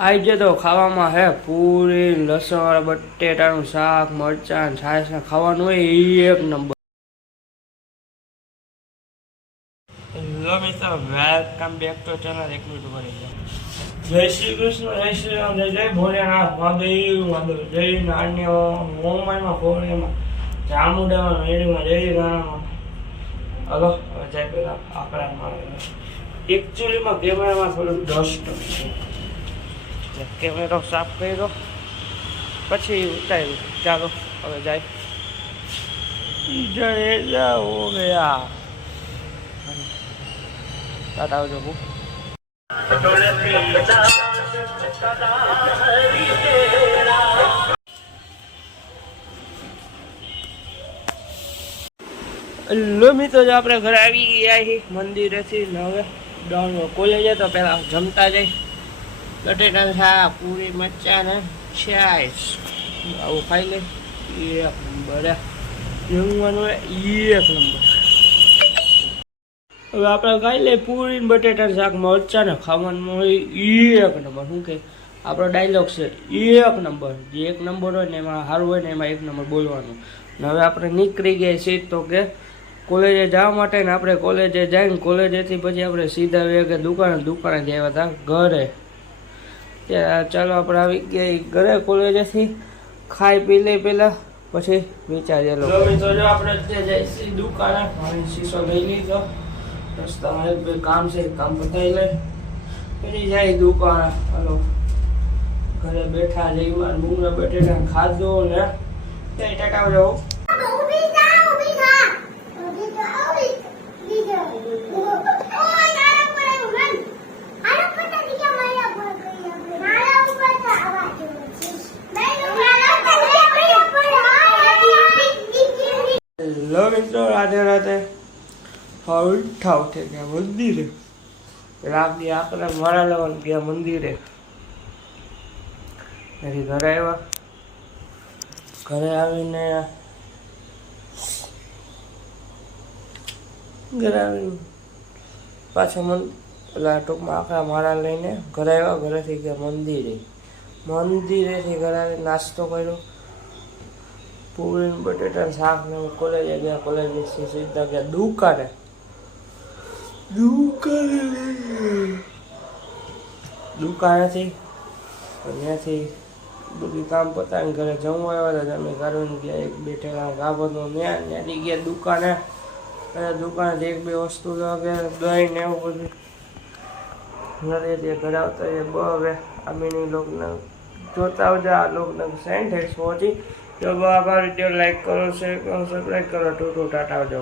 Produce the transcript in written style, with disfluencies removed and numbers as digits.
આજે તો ખાવામાં હે પૂરી લસણ બટેટાનું શાક મરચાં છાશ ને ખાવાનું હોય એ એક નંબર. હેલો મિત્રો, વેલકમ બેક ટુ ચેનલ એક મિનિટ કરી જાઓ. જય શ્રી કૃષ્ણ, જય શ્રી રામ, જય જય ભોલેનાથ, મહાદેવ જય નાન્ય મોમાઈમાં ભોળેમાં ચામુંડામાં મેળીમાં જય રામ. હલો જય પેલા આકડા મારે એકચ્યુઅલીમાં કેમેરામાં થોડું ડસ્ટ છે, કેમેરો સાફ કર્યો પછી ઉતાર્યું. ચાલો હવે જાય હો ગયા. ટાટા આવજો. લો મિત્રો, આપણે ઘરે આવી ગયા છીએ મંદિરેથી ને હવે ડાઉન કોલેજે. તો પેલા જમતા જઈ બટેટાનું શાક પૂરી મરચાં ને છાશ આવું ખાઈ લે. એક નંબર જમવાનું એક નંબર. હવે આપણે ખાઈ લે પૂરી બટેટાનું શાક મરચાં ને ખાવાનું હોય એક નંબર. શું કે આપણો ડાયલોગ છે એક નંબર. જે એક નંબર હોય ને એમાં સારું હોય ને એમાં એક નંબર બોલવાનું. ને હવે આપણે નીકળી ગયા છીએ તો કે કોલેજે જવા માટે ને આપણે કોલેજે જઈને કોલેજેથી પછી આપણે સીધા વેગે દુકાનેથી આવ્યા હતા ઘરે. ત્યાં ચાલો આપણે આવી ગયા ઘરે કોલેજેથી ખાઈ પી લઈ પહેલાં પછી વિચારીએ લોકો. જો આપણે ત્યાં જઈશું દુકાને શીશો લઈ લીધો. રસ્તામાં એક બે કામ છે, કામ પતાવી લે પછી જાય દુકાને. હાલો ઘરે બેઠા જઈમાં ડુંગરા બટેટા ખાધો ને ત્યાં ટાટા જાઓ. હેલો મિત્રો, રાધે રાધે. ઉઠાવ થઈ ગયા મંદિરે. રાગી આપણે મારા લેવાનું ગયા મંદિરે. પછી ઘરે આવ્યા. ઘરે આવીને પાછા પેલા ટૂંકમાં આખા માળા લઈને ઘરે આવ્યા. ઘરેથી ગયા મંદિરેથી ઘરે આવી નાસ્તો કર્યો પૂરી બટેટા શાક ને. કોલેજે ગયા, કોલેજથી સીધા ગયા દુકાનેથી ત્યાંથી બધું કામ પતાવીને ઘરે જમવા આવ્યા હતા. અમે કાઢીને ગયા એક બે ઠેકાણા ગાભરનું ત્યાંથી ગયા દુકાને. અને દુકાનેથી એક બે વસ્તુ ગયા દહીં ને એવું બધું ઘરે આવતા એ હવે આમીની લોકને જોતા આવજો. આ લોકને સેન્ડ થેક્સ પહોંચી. જો આ વિડીયો લાઈક કરો, શેર કરો, સબસ્ક્રાઈબ કરો. ટાટા આવજો.